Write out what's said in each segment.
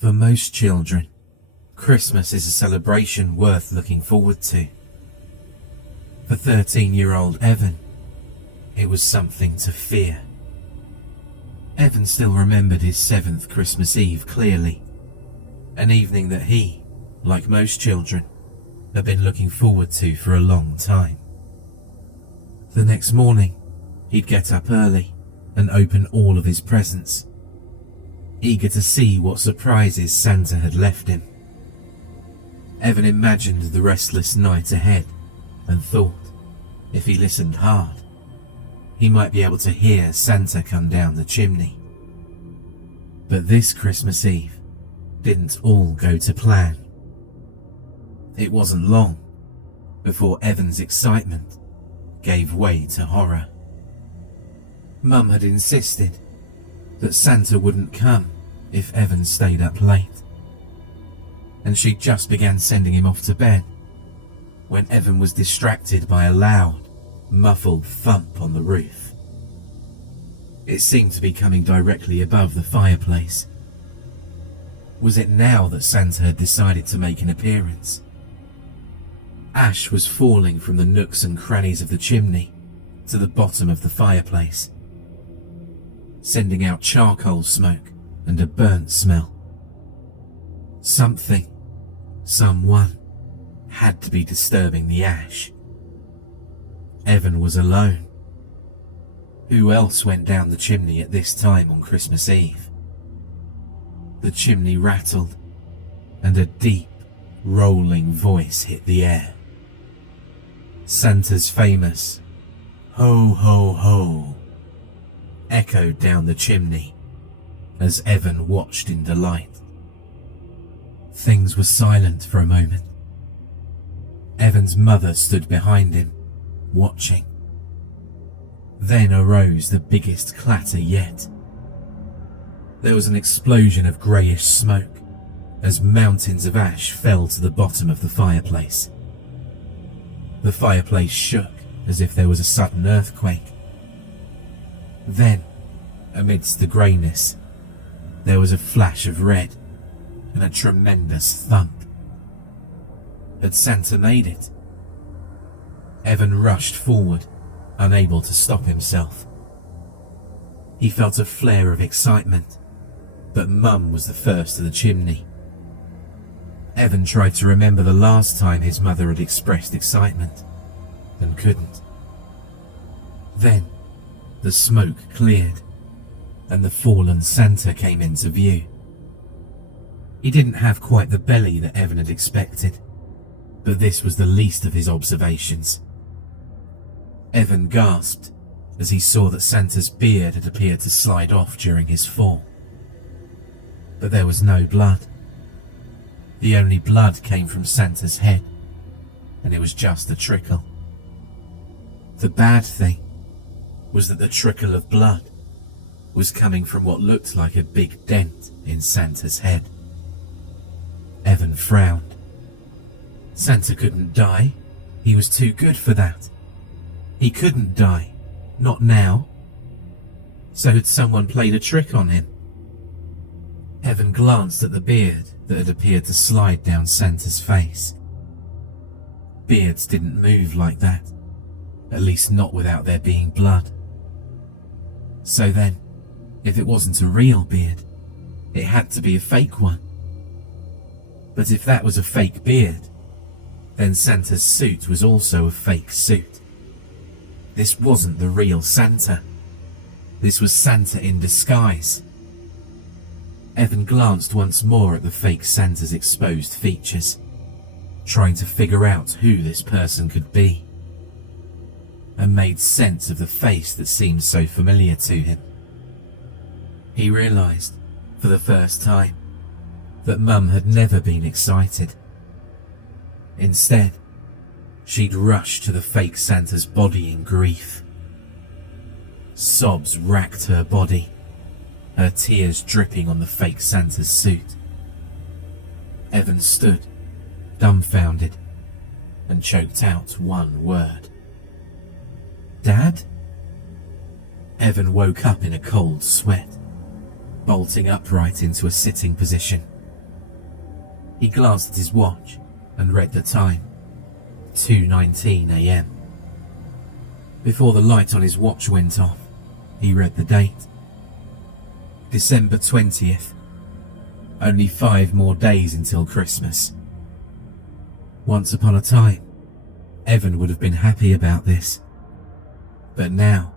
For most children, Christmas is a celebration worth looking forward to. For 13-year-old Evan, it was something to fear. Evan still remembered his 7th Christmas Eve clearly, an evening that he, like most children, had been looking forward to for a long time. The next morning, he'd get up early and open all of his presents, eager to see what surprises Santa had left him. Evan imagined the restless night ahead and thought, if he listened hard, he might be able to hear Santa come down the chimney. But this Christmas Eve didn't all go to plan. It wasn't long before Evan's excitement gave way to horror. Mum had insisted that Santa wouldn't come if Evan stayed up late, and she just began sending him off to bed when Evan was distracted by a loud, muffled thump on the roof. It seemed to be coming directly above the fireplace. Was it now that Santa had decided to make an appearance? Ash was falling from the nooks and crannies of the chimney to the bottom of the fireplace, sending out charcoal smoke and a burnt smell. Something, someone, had to be disturbing the ash. Evan was alone. Who else went down the chimney at this time on Christmas Eve? The chimney rattled, and a deep, rolling voice hit the air. Santa's famous "Ho, ho, ho" echoed down the chimney as Evan watched in delight. Things were silent for a moment. Evan's mother stood behind him, watching. Then arose the biggest clatter yet. There was an explosion of greyish smoke as mountains of ash fell to the bottom of the fireplace. The fireplace shook as if there was a sudden earthquake. Then, amidst the greyness, there was a flash of red and a tremendous thump. Had Santa made it? Evan rushed forward, unable to stop himself. He felt a flare of excitement, but Mum was the first to the chimney. Evan tried to remember the last time his mother had expressed excitement, and couldn't. Then, the smoke cleared, and the fallen Santa came into view. He didn't have quite the belly that Evan had expected, but this was the least of his observations. Evan gasped as he saw that Santa's beard had appeared to slide off during his fall. But there was no blood. The only blood came from Santa's head, and it was just a trickle. The bad thing was that the trickle of blood was coming from what looked like a big dent in Santa's head. Evan frowned. Santa couldn't die. He was too good for that. He couldn't die. Not now. So had someone played a trick on him? Evan glanced at the beard that had appeared to slide down Santa's face. Beards didn't move like that, at least not without there being blood. So then, if it wasn't a real beard, it had to be a fake one. But if that was a fake beard, then Santa's suit was also a fake suit. This wasn't the real Santa. This was Santa in disguise. Evan glanced once more at the fake Santa's exposed features, trying to figure out who this person could be, and made sense of the face that seemed so familiar to him. He realised, for the first time, that Mum had never been excited. Instead, she'd rushed to the fake Santa's body in grief. Sobs racked her body, her tears dripping on the fake Santa's suit. Evan stood, dumbfounded, and choked out one word. "Dad?" Evan woke up in a cold sweat, bolting upright into a sitting position He glanced at his watch and read the time, 2:19 a.m. Before the light on his watch went off, he read the date. December 20th. Only 5 more days until Christmas. Once upon a time, Evan would have been happy about this. But now,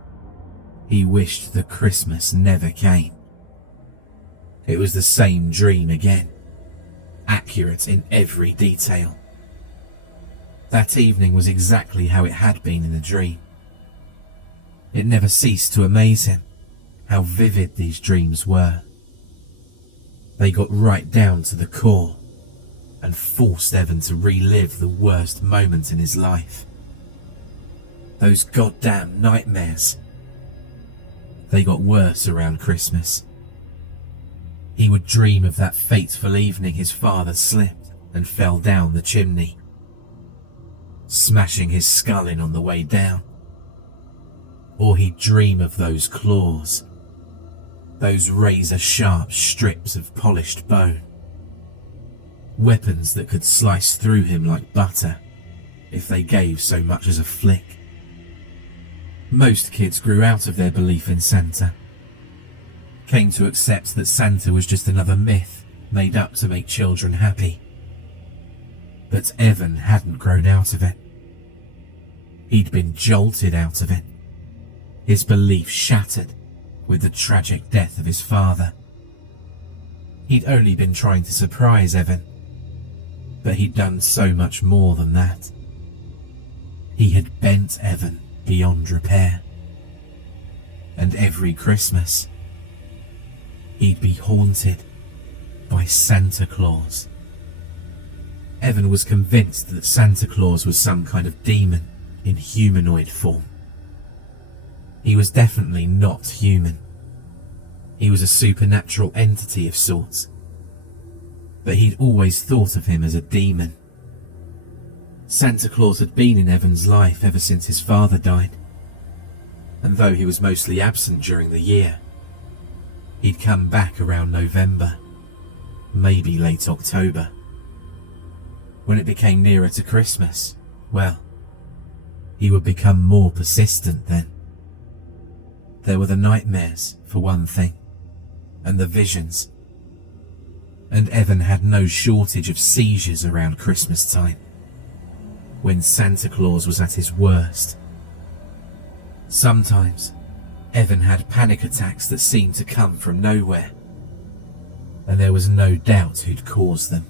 he wished that Christmas never came. It was the same dream again, accurate in every detail. That evening was exactly how it had been in the dream. It never ceased to amaze him how vivid these dreams were. They got right down to the core and forced Evan to relive the worst moment in his life. Those goddamn nightmares. They got worse around Christmas. He would dream of that fateful evening his father slipped and fell down the chimney, smashing his skull in on the way down. Or he'd dream of those claws, those razor-sharp strips of polished bone, weapons that could slice through him like butter if they gave so much as a flick. Most kids grew out of their belief in Santa, came to accept that Santa was just another myth made up to make children happy. But Evan hadn't grown out of it. He'd been jolted out of it, his belief shattered with the tragic death of his father. He'd only been trying to surprise Evan, but he'd done so much more than that. He had bent Evan beyond repair. And every Christmas, he'd be haunted by Santa Claus. Evan was convinced that Santa Claus was some kind of demon in humanoid form. He was definitely not human. He was a supernatural entity of sorts. But he'd always thought of him as a demon. Santa Claus had been in Evan's life ever since his father died. And though he was mostly absent during the year, he'd come back around November, maybe late October. When it became nearer to Christmas, well, he would become more persistent then. There were the nightmares, for one thing, and the visions. And Evan had no shortage of seizures around Christmas time, when Santa Claus was at his worst. Sometimes, Evan had panic attacks that seemed to come from nowhere, and there was no doubt who'd caused them.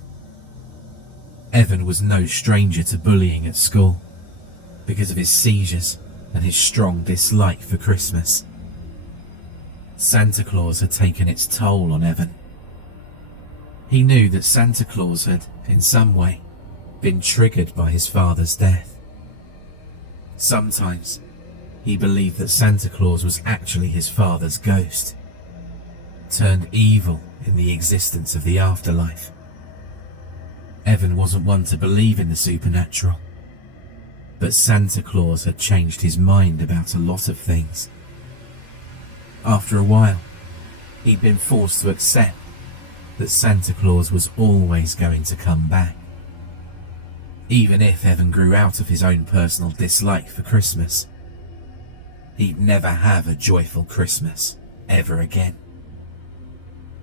Evan was no stranger to bullying at school, because of his seizures and his strong dislike for Christmas. Santa Claus had taken its toll on Evan. He knew that Santa Claus had, in some way, been triggered by his father's death. Sometimes, he believed that Santa Claus was actually his father's ghost, turned evil in the existence of the afterlife. Evan wasn't one to believe in the supernatural, but Santa Claus had changed his mind about a lot of things. After a while, he'd been forced to accept that Santa Claus was always going to come back. Even if Evan grew out of his own personal dislike for Christmas, he'd never have a joyful Christmas ever again.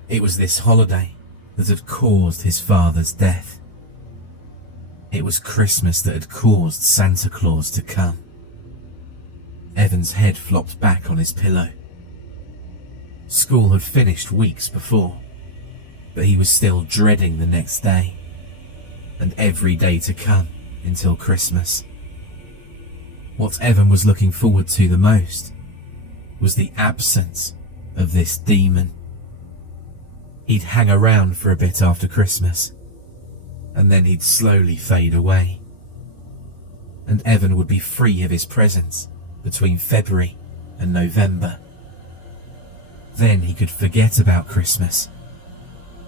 It was this holiday that had caused his father's death. It was Christmas that had caused Santa Claus to come. Evan's head flopped back on his pillow. School had finished weeks before, but he was still dreading the next day, and every day to come until Christmas. What Evan was looking forward to the most was the absence of this demon. He'd hang around for a bit after Christmas, and then he'd slowly fade away. And Evan would be free of his presence between February and November. Then he could forget about Christmas,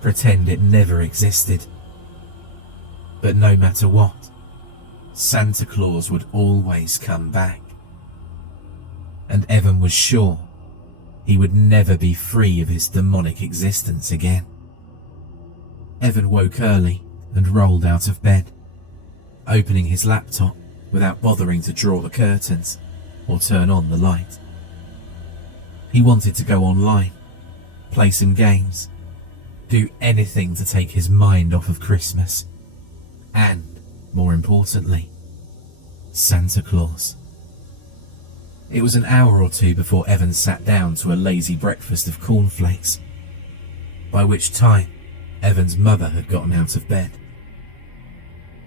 pretend it never existed. But no matter what, Santa Claus would always come back. And Evan was sure he would never be free of his demonic existence again. Evan woke early and rolled out of bed, opening his laptop without bothering to draw the curtains or turn on the light. He wanted to go online, play some games, do anything to take his mind off of Christmas, and, more importantly, Santa Claus. It was an hour or two before Evan sat down to a lazy breakfast of cornflakes, by which time Evan's mother had gotten out of bed.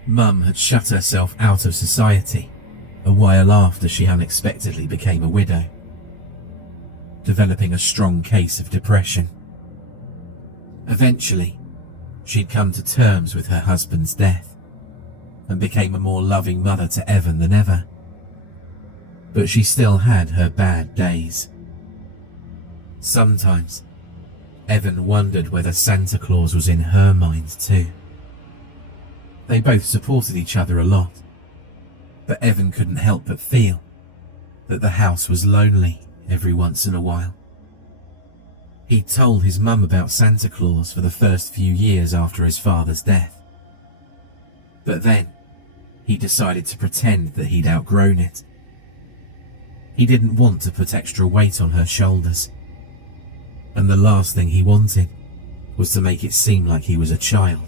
Mum had shut herself out of society a while after she unexpectedly became a widow, developing a strong case of depression. Eventually, she'd come to terms with her husband's death and became a more loving mother to Evan than ever. But she still had her bad days. Sometimes, Evan wondered whether Santa Claus was in her mind too. They both supported each other a lot, but Evan couldn't help but feel that the house was lonely every once in a while. He'd told his mum about Santa Claus for the first few years after his father's death, but then he decided to pretend that he'd outgrown it. He didn't want to put extra weight on her shoulders, and the last thing he wanted was to make it seem like he was a child.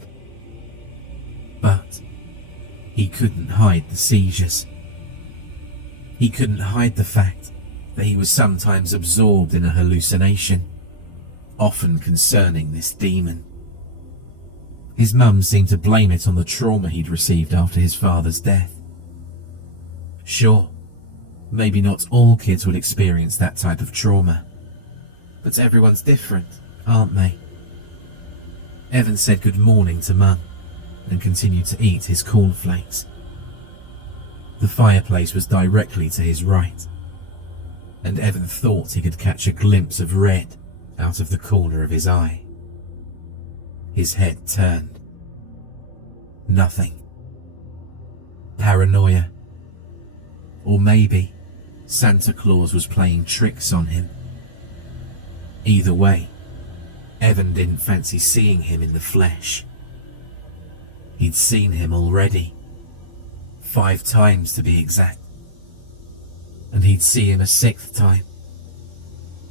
But he couldn't hide the seizures. He couldn't hide the fact that he was sometimes absorbed in a hallucination, often concerning this demon. His mum seemed to blame it on the trauma he'd received after his father's death. Sure, maybe not all kids would experience that type of trauma, but everyone's different, aren't they? Evan said good morning to Mum and continued to eat his cornflakes. The fireplace was directly to his right, and Evan thought he could catch a glimpse of red out of the corner of his eye. His head turned. Nothing. Paranoia. Or maybe Santa Claus was playing tricks on him. Either way, Evan didn't fancy seeing him in the flesh. He'd seen him already, 5 times to be exact, and he'd see him a 6th time,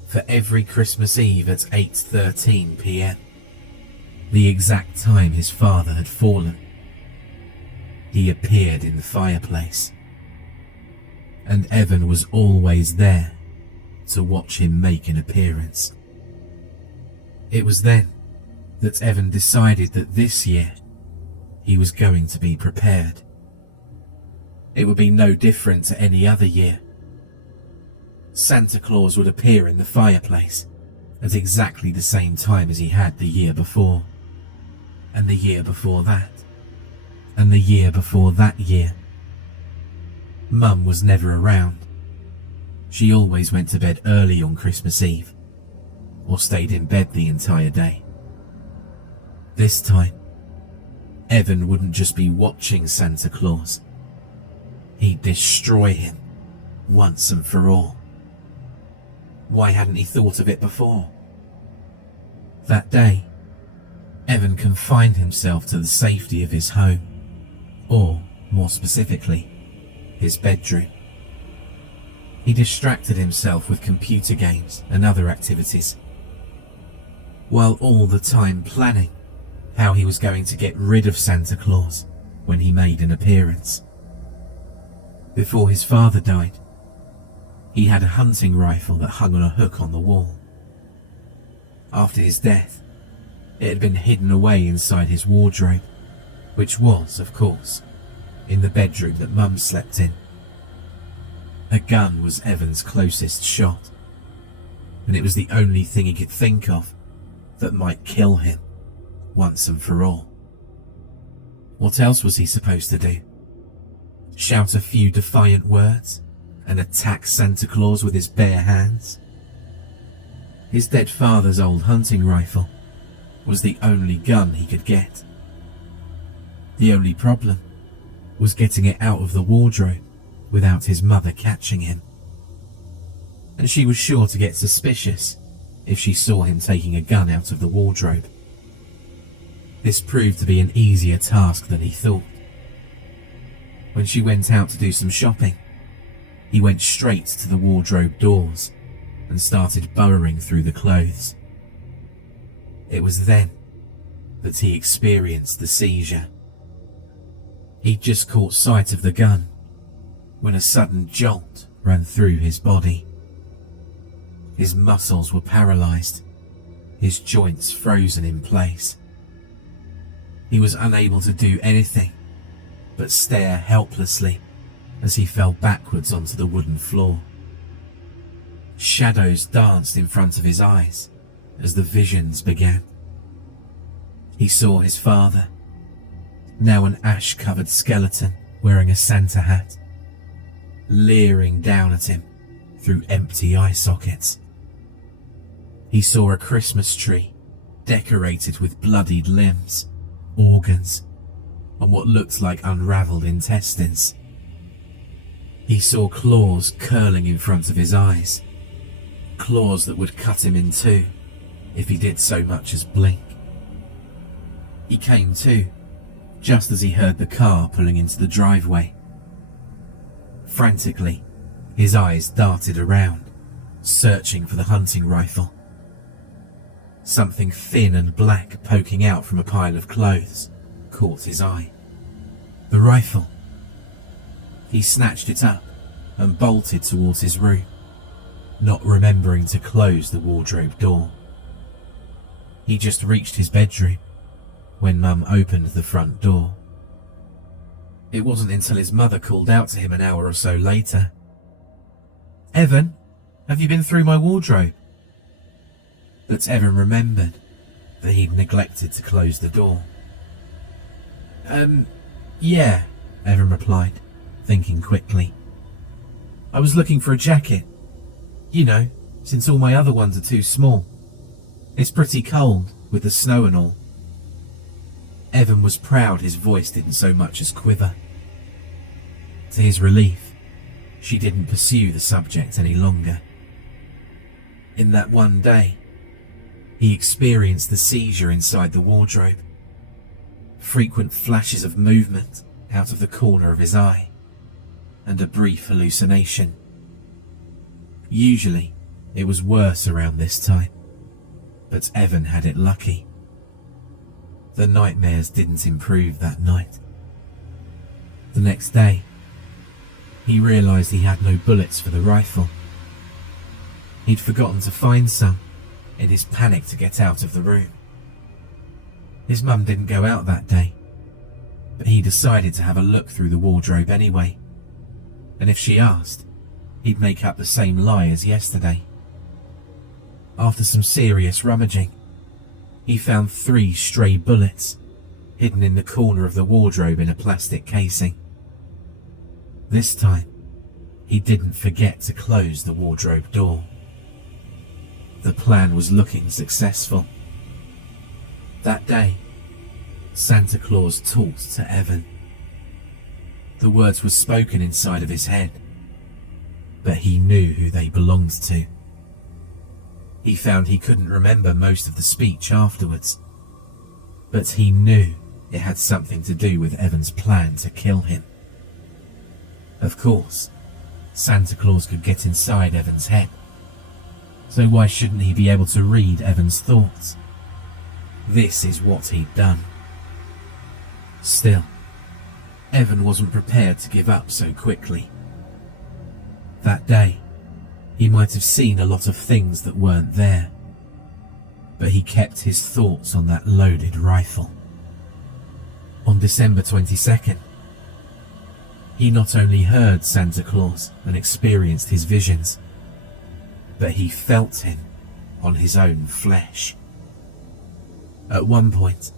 for every Christmas Eve at 8:13 p.m, the exact time his father had fallen. He appeared in the fireplace, and Evan was always there to watch him make an appearance. It was then that Evan decided that this year he was going to be prepared. It would be no different to any other year. Santa Claus would appear in the fireplace at exactly the same time as he had the year before, and the year before that, and the year before that year. Mum was never around. She always went to bed early on Christmas Eve, or stayed in bed the entire day. This time, Evan wouldn't just be watching Santa Claus. He'd destroy him once and for all. Why hadn't he thought of it before? That day, Evan confined himself to the safety of his home, or, more specifically, his bedroom. He distracted himself with computer games and other activities, while all the time planning how he was going to get rid of Santa Claus when he made an appearance. Before his father died, he had a hunting rifle that hung on a hook on the wall. After his death, it had been hidden away inside his wardrobe, which was, of course, in the bedroom that Mum slept in. A gun was Evan's closest shot, and it was the only thing he could think of that might kill him once and for all. What else was he supposed to do? Shout a few defiant words and attack Santa Claus with his bare hands? His dead father's old hunting rifle was the only gun he could get. The only problem was getting it out of the wardrobe without his mother catching him. And she was sure to get suspicious if she saw him taking a gun out of the wardrobe. This proved to be an easier task than he thought. When she went out to do some shopping, he went straight to the wardrobe doors and started burrowing through the clothes. It was then that he experienced the seizure. He'd just caught sight of the gun when a sudden jolt ran through his body. His muscles were paralyzed, his joints frozen in place. He was unable to do anything but stare helplessly as he fell backwards onto the wooden floor. Shadows danced in front of his eyes as the visions began. He saw his father, now an ash-covered skeleton wearing a Santa hat, leering down at him through empty eye sockets. He saw a Christmas tree decorated with bloodied limbs, organs, and what looked like unraveled intestines. He saw claws curling in front of his eyes, claws that would cut him in two if he did so much as blink. He came to just as he heard the car pulling into the driveway. Frantically, his eyes darted around, searching for the hunting rifle. Something thin and black poking out from a pile of clothes caught his eye. The rifle. He snatched it up and bolted towards his room, not remembering to close the wardrobe door. He just reached his bedroom when Mum opened the front door. It wasn't until his mother called out to him an hour or so later. "Evan, have you been through my wardrobe?" That Evan remembered that he'd neglected to close the door. Yeah, Evan replied, thinking quickly. "I was looking for a jacket. You know, since all my other ones are too small. It's pretty cold with the snow and all." Evan was proud his voice didn't so much as quiver. To his relief, she didn't pursue the subject any longer. In that one day, he experienced the seizure inside the wardrobe. Frequent flashes of movement out of the corner of his eye, and a brief hallucination. Usually, it was worse around this time, but Evan had it lucky. The nightmares didn't improve that night. The next day, he realised he had no bullets for the rifle. He'd forgotten to find some in his panic to get out of the room. His mum didn't go out that day, but he decided to have a look through the wardrobe anyway, and if she asked, he'd make up the same lie as yesterday. After some serious rummaging, he found 3 stray bullets hidden in the corner of the wardrobe in a plastic casing. This time, he didn't forget to close the wardrobe door. The plan was looking successful. That day, Santa Claus talked to Evan. The words were spoken inside of his head, but he knew who they belonged to. He found he couldn't remember most of the speech afterwards, but he knew it had something to do with Evan's plan to kill him. Of course, Santa Claus could get inside Evan's head, so why shouldn't he be able to read Evan's thoughts? This is what he'd done. Still, Evan wasn't prepared to give up so quickly. That day, he might have seen a lot of things that weren't there, but he kept his thoughts on that loaded rifle. On December 22nd, he not only heard Santa Claus and experienced his visions, but he felt him on his own flesh. At one point,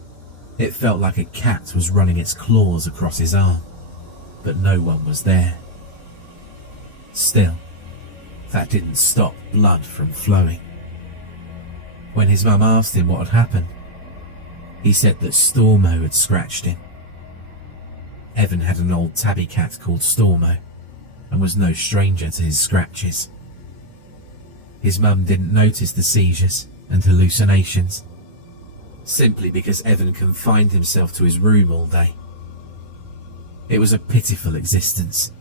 it felt like a cat was running its claws across his arm, but no one was there. Still, that didn't stop blood from flowing. When his mum asked him what had happened, he said that Stormo had scratched him. Evan had an old tabby cat called Stormo, and was no stranger to his scratches. His mum didn't notice the seizures and hallucinations, simply because Evan confined himself to his room all day. It was a pitiful existence,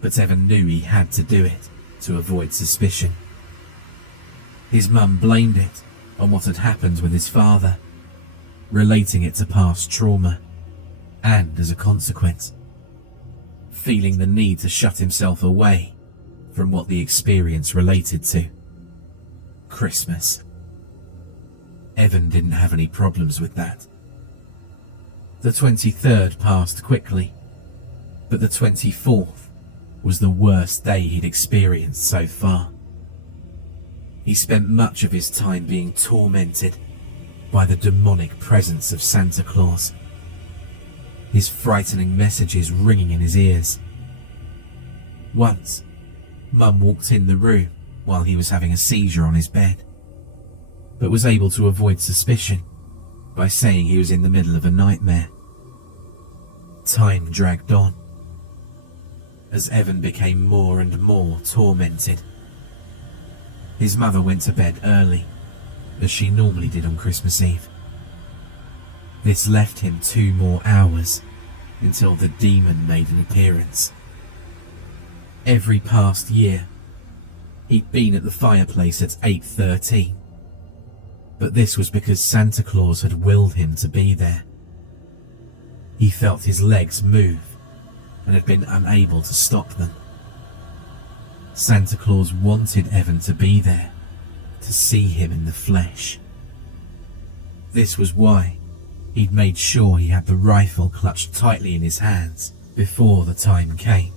but Evan knew he had to do it to avoid suspicion. His mum blamed it on what had happened with his father, relating it to past trauma, and as a consequence, feeling the need to shut himself away from what the experience related to: Christmas. Evan didn't have any problems with that. The 23rd passed quickly, but the 24th was the worst day he'd experienced so far. He spent much of his time being tormented by the demonic presence of Santa Claus, his frightening messages ringing in his ears. Once, Mum walked in the room while he was having a seizure on his bed, but was able to avoid suspicion by saying he was in the middle of a nightmare. Time dragged on, as Evan became more and more tormented. His mother went to bed early, as she normally did on Christmas Eve. This left him 2 more hours until the demon made an appearance. Every past year, he'd been at the fireplace at 8:13, but this was because Santa Claus had willed him to be there. He felt his legs move and had been unable to stop them. Santa Claus wanted Evan to be there, to see him in the flesh. This was why he'd made sure he had the rifle clutched tightly in his hands before the time came.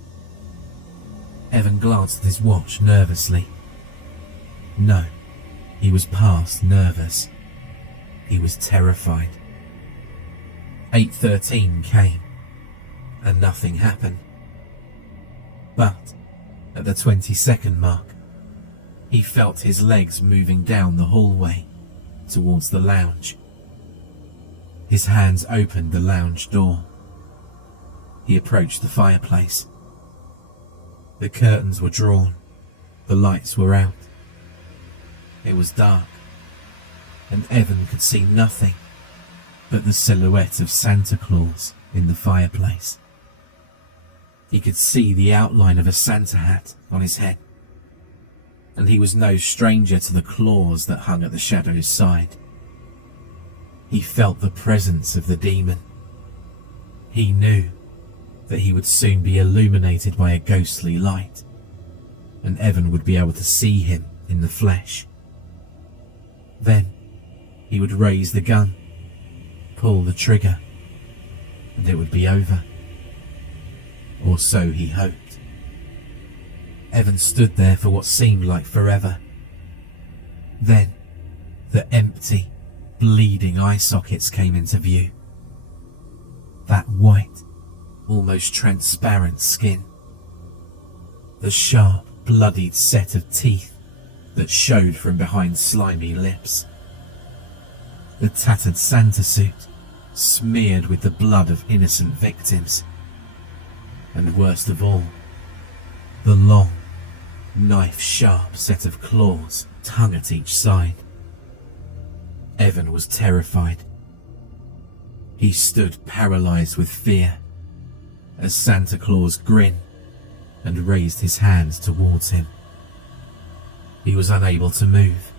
Evan glanced at his watch nervously. No, he was past nervous. He was terrified. 8:13 came, and nothing happened. But at the 22nd mark, he felt his legs moving down the hallway towards the lounge. His hands opened the lounge door. He approached the fireplace. The curtains were drawn, the lights were out. It was dark, and Evan could see nothing but the silhouette of Santa Claus in the fireplace. He could see the outline of a Santa hat on his head, and he was no stranger to the claws that hung at the shadow's side. He felt the presence of the demon. He knew that he would soon be illuminated by a ghostly light, and Evan would be able to see him in the flesh. Then he would raise the gun, pull the trigger, and it would be over. Or so he hoped. Evan stood there for what seemed like forever. Then, the empty, bleeding eye sockets came into view. That white, almost transparent skin. The sharp, bloodied set of teeth that showed from behind slimy lips. The tattered Santa suit, smeared with the blood of innocent victims. And worst of all, the long, knife-sharp set of claws, tongue at each side. Evan was terrified. He stood paralyzed with fear as Santa Claus grinned and raised his hands towards him. He was unable to move,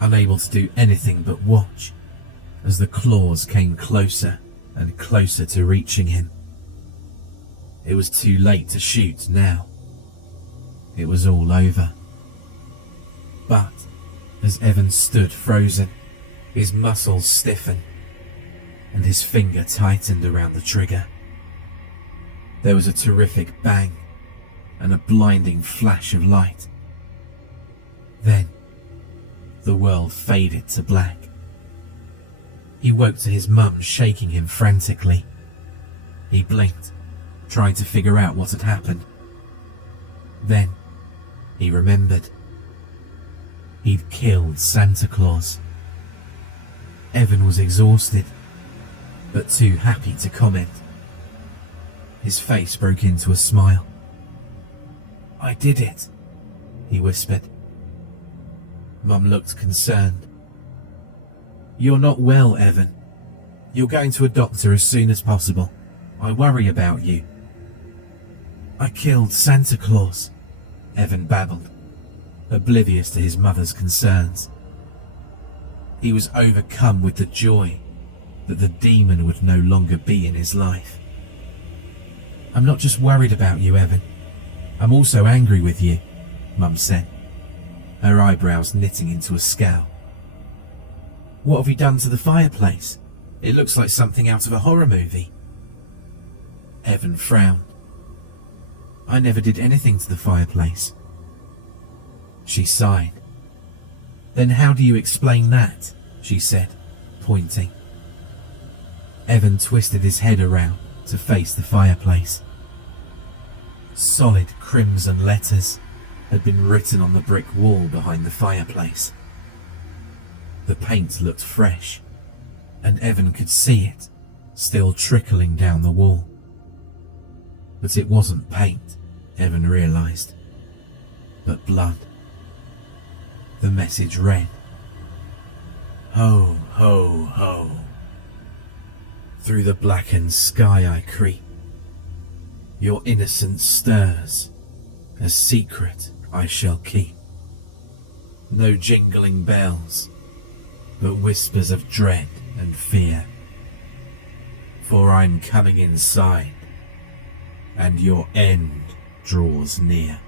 unable to do anything but watch as the claws came closer and closer to reaching him. It was too late to shoot now. It was all over. But as Evan stood frozen, his muscles stiffened and his finger tightened around the trigger. There was a terrific bang and a blinding flash of light. Then the world faded to black. He woke to his mum shaking him frantically. He blinked, trying to figure out what had happened. Then he remembered. He'd killed Santa Claus. Evan was exhausted, but too happy to comment. His face broke into a smile. "I did it," he whispered. Mum looked concerned. You're not well, Evan. You're going to a doctor as soon as possible. I worry about you. I killed Santa Claus, Evan babbled, oblivious to his mother's concerns. He was overcome with the joy that the demon would no longer be in his life. I'm not just worried about you, Evan. I'm also angry with you, Mum said, her eyebrows knitting into a scowl. What have you done to the fireplace? It looks like something out of a horror movie. Evan frowned. I never did anything to the fireplace. She sighed. Then how do you explain that? She said, pointing. Evan twisted his head around to face the fireplace. Solid crimson letters had been written on the brick wall behind the fireplace. The paint looked fresh, and Evan could see it still trickling down the wall. But it wasn't paint, Evan realized, but blood. The message read, Ho, ho, ho. Through the blackened sky I creep. Your innocence stirs. A secret I shall keep. No jingling bells, but whispers of dread and fear. For I'm coming inside, and your end draws near.